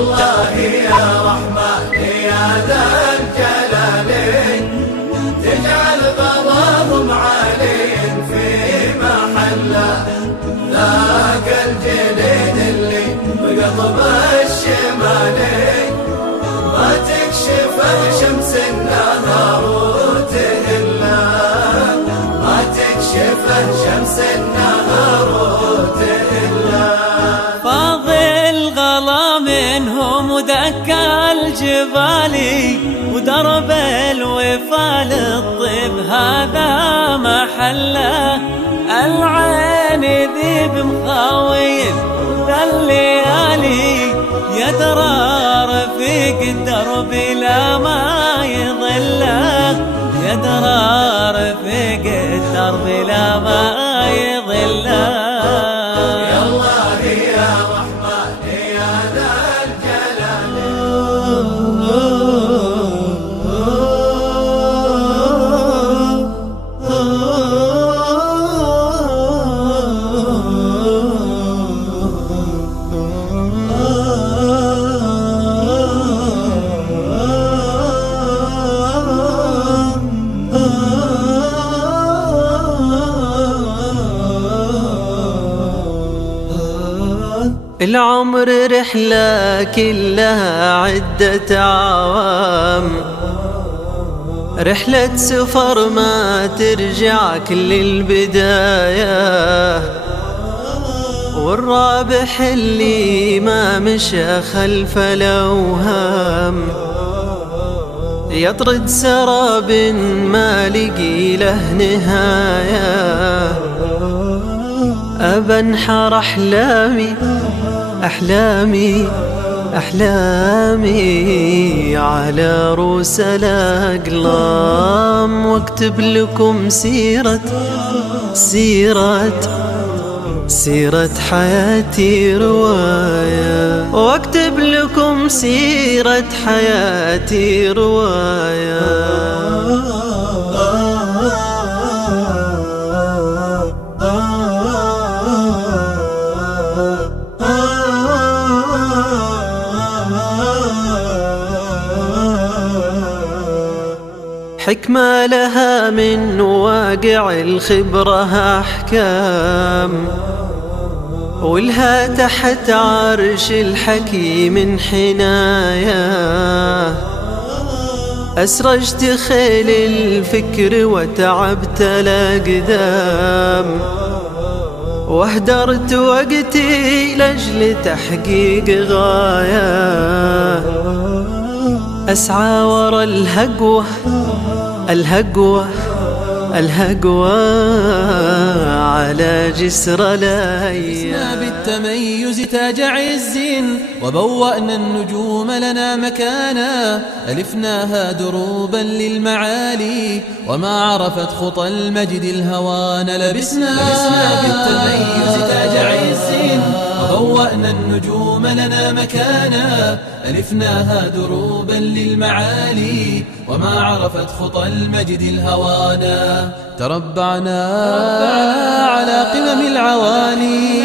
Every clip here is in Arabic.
الله يا رحمن يا ذا الجلال تجعل قضاهم عالي في محله ذاك الجليد اللي بقطب الشمالي ما تكشفه شمس النهار وتهله ما تكشفه شمس النهار وتهله فاضل غلا منهم وذكى الجبالي ودرب الوفا للطيب هذا محله العين ذيب مخاوين ذا الليالي يدرى رفيق الدرب لا ما يضله يدرى رفيق الدرب لا ما يضله يا الله يا رحمن يا ذا الجلال العمر رحلة كلها عدة عوام رحلة سفر ما ترجع كل البداية والرابح اللي ما مشى خلف الأوهام يطرد سراب ما لقي له نهاية أبنحر أحلامي أحلامي أحلامي على رؤوس الأقلام واكتب لكم سيرة حياتي رواية واكتب لكم سيرة حياتي رواية حكمة لها من واقع الخبرة أحكام ولها تحت عرش الحكيم حناية أسرجت خيل الفكر وتعبت الأقدام واهدرت وقتي لأجل تحقيق غاية أسعى ورا الهقوة على جسر الأيام بالتميز تاج عز وبوأنا النجوم لنا مكانا ألفناها دروبا للمعالي وما عرفت خطى المجد الهوان لبسنا بالتميز تاج عز وبوأنا النجوم لنا مكانا ألفناها دروبا للمعالي وما عرفت خطى المجد الهوانا تربعنا على قمم العوالي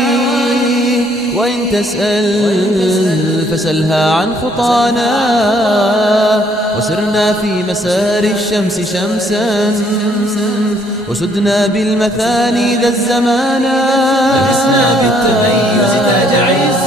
وإن تسأل فسلها عن خطانا وسرنا في مسار الشمس شمسا وسدنا بالمثاني ذا الزمانا لبسنا بالتميز تاج عز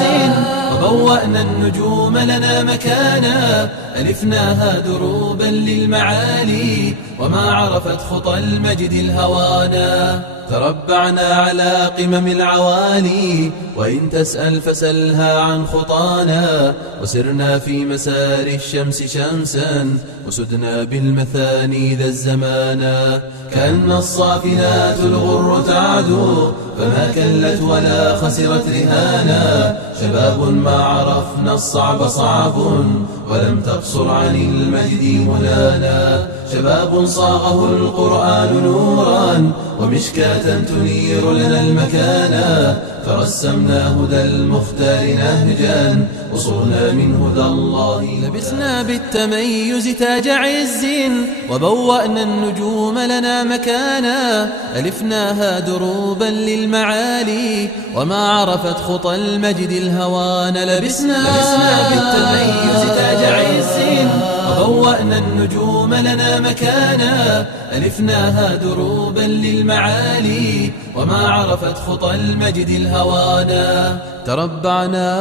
وبوأنا النجوم لنا مكانا ألفناها دروبا للمعالي وما عرفت خطى المجد الهوانا تربعنا على قمم العوالي وإن تسأل فسلها عن خطانا وسرنا في مسار الشمس شمسا وسدنا بالمثاني ذا الزمانا كأن الصافنات الغر تعدو فما كلت ولا خسرت رهانا شباب ما عرفنا الصعب صعب ولم تقصر عن المجد منانا شباب صاغه القرآن نورا ومشكاة تنير لنا المكانا، فرسمنا هدى المختار نهجا وصرنا من هدى الله. لبسنا بالتميز تاج عز وبوأنا النجوم لنا مكانا، ألفناها دروبا للمعالي وما عرفت خطى المجد الهوان. لبسنا بالتميز تاج عز وبوأنا النجوم لنا مكانا، ألفناها دروبا للمعالي وما عرفت خطى المجد الهوانا. تربعنا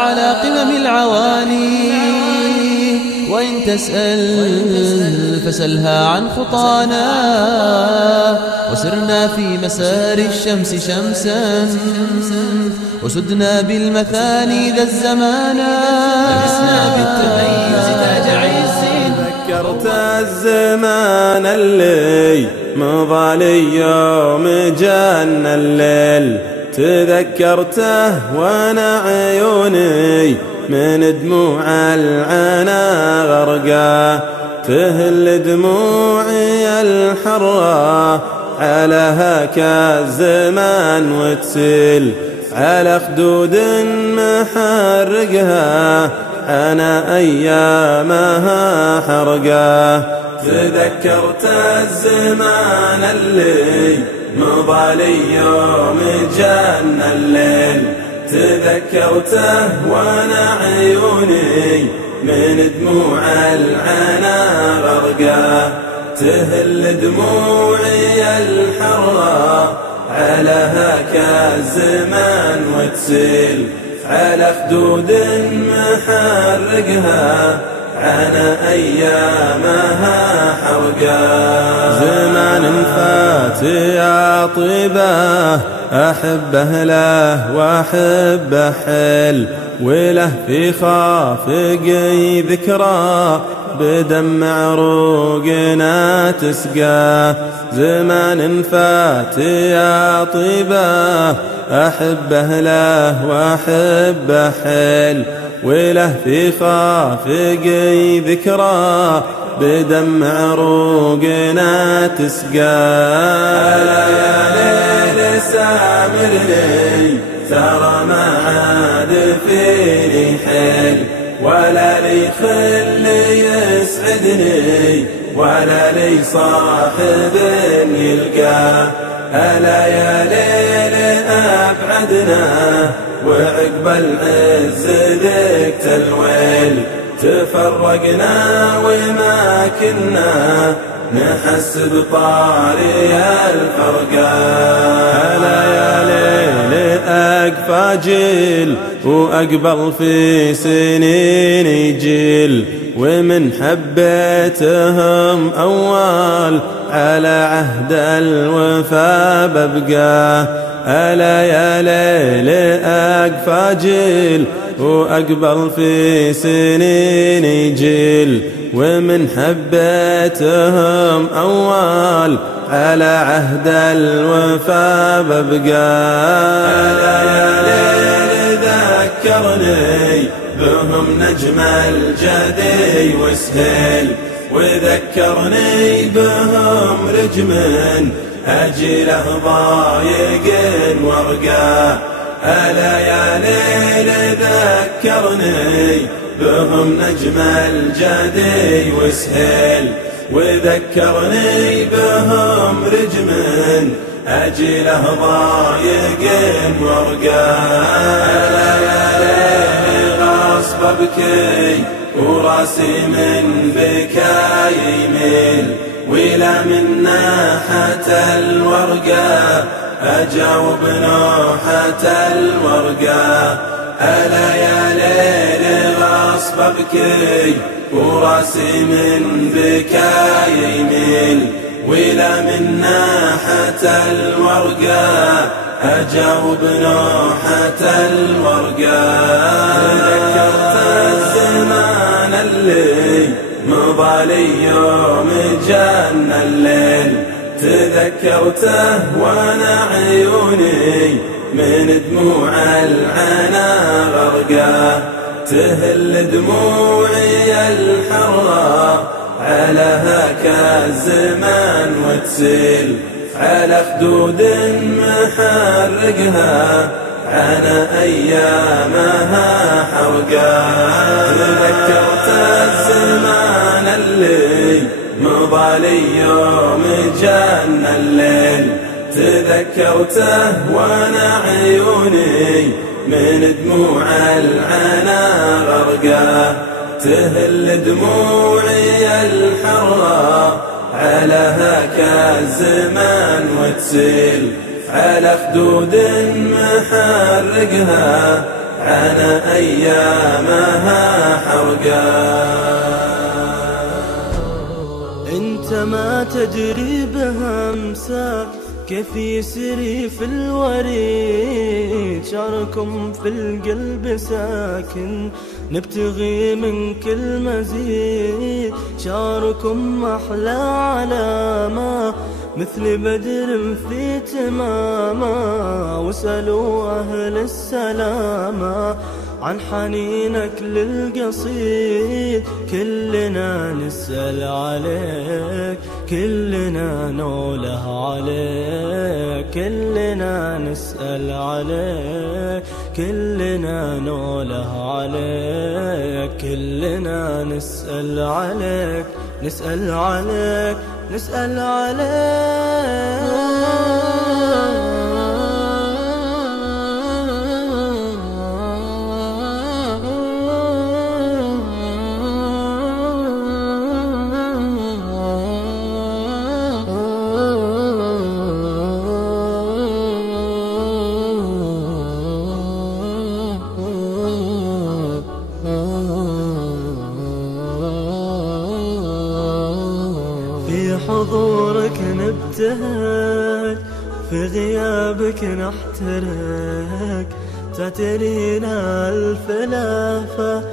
على قمم العوالي وإن تسأل فسلها عن خطانا، وسرنا في مسار الشمس شمسا وسدنا بالمثاني ذا الزمانا. لبسنا بالتميز تاج عز. ذكرت الزمان اللي مضى لي يوم جن الليل، تذكرته وانا عيوني من دموع العنا غرقا، تهل دموعي الحرة على هكا الزمان وتسيل على خدود محرقها أنا أيامها حرقا. تذكرت الزمان اللي مضى لي يوم جن الليل، تذكرته وانا عيوني من دموع العنا غرقا، تهل دموعي الحرة على هكا الزمان وتسيل على خدود محرقها عنا أيامها حرقا. زمان فات يا طيبه أحبه له وأحبه حل، وله في خافقي ذكرى بدمع عروقنا تسقى. زمان فات يا طيبه أحبه له وأحبه حل، وله في خافقي ذكرى بدمع عروقنا تسقى. يا ليل سامرني ترى ما عاد فيني حيل، ولا لي خل يسعدني ولا لي صاحب يلقى. ألا يا ليل أبعدنا وعقب العز ذقت الويل، تفرقنا وما كنا نحس بطاري الفرقة. ألا يا ليل أقفى جيل وأقبل في سنين يجيل، ومن حبيتهم أول على عهد الوفا ببقى. ألا يا ليل أقفى جيل وأقبل في سنين يجيل، ومن حبيتهم أول على عهد الوفا ببقى. ألا يا ليل ذكرني بهم نجم الجدي وسهيل، وذكرني بهم رجم أجله ضايق ورقا. ألا يا ليل ذكرني بهم نجم الجدي وسهيل، وذكرني بهم رجم أجله ضايق ورقا. ألا يا ليل غصب أبكي وراسي من بكاي يميل، ولا من ناحة الورقة أجاوب نوحة الورقة. ألا يا ليل غصب أبكي وراسي من بكاي يميل، ولا من ناحة الورقة أجاوب نوحة الورقة. تذكرت الزمان اللي مضى لي يوم جن الليل، تذكرته وانا عيوني من دموع العنا غرقا، تهل دموعي الحرة على هاك الزمان وتسيل على خدود محرقها عن أيامها حرقا. تذكرت الزمان اللي مضى لي يوم جن الليل، تذكرته وانا عيوني من دموع العنا غرقا. تهل دموعي الحرة على هاك الزمان وتسيل على خدود محرقها عن أيامها حرقا. انت ما تدري بهمسك كيف يسري في الوريد، شعركم في القلب ساكن نبتغي من كل مزيد. شعركم أحلى علامة مثل بدر في تمامة، واسألوا أهل السلامة عن حنينك للقصيد. كلنا نسأل عليك، كلنا نوله عليك، كلنا نسأل عليك، كلنا نوله عليك، كلنا نسأل عليك، نسأل عليك، نسأل عليك. في حضورك نبتهج، في غيابك نحترق. تعترينا الفلافة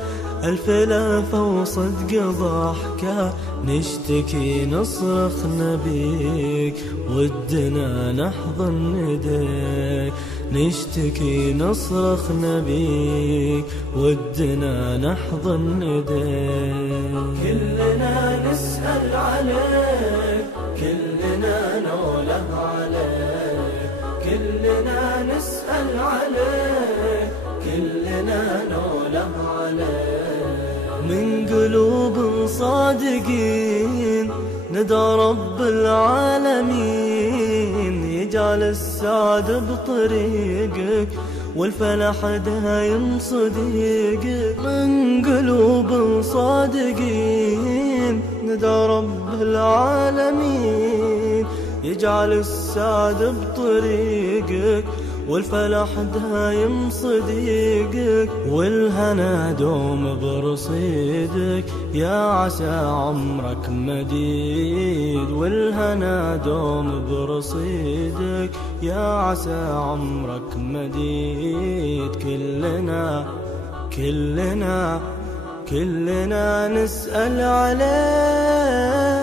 الفلافة وصدق ضحكة، نشتكي نصرخ نبيك ودنا نحضن نديك. نشتكي نصرخ نبيك ودنا نحضن نديك. كلنا نسأل عليك، كلنا نوله عليك، كلنا نسأل عليك، كلنا نوله عليك. من قلوب صادقين ندعو رب العالمين يجعل السعد بطريقك والفلاح دايم صديقك. من قلوب صادقين ندعو رب العالمين يجعل السعد بطريقك والفلاح دايم صديقك. والهنا دوم برصيدك يا عسى عمرك مديد. والهنا دوم برصيدك يا عسى عمرك مديد. كلنا كلنا كلنا نسأل عليك.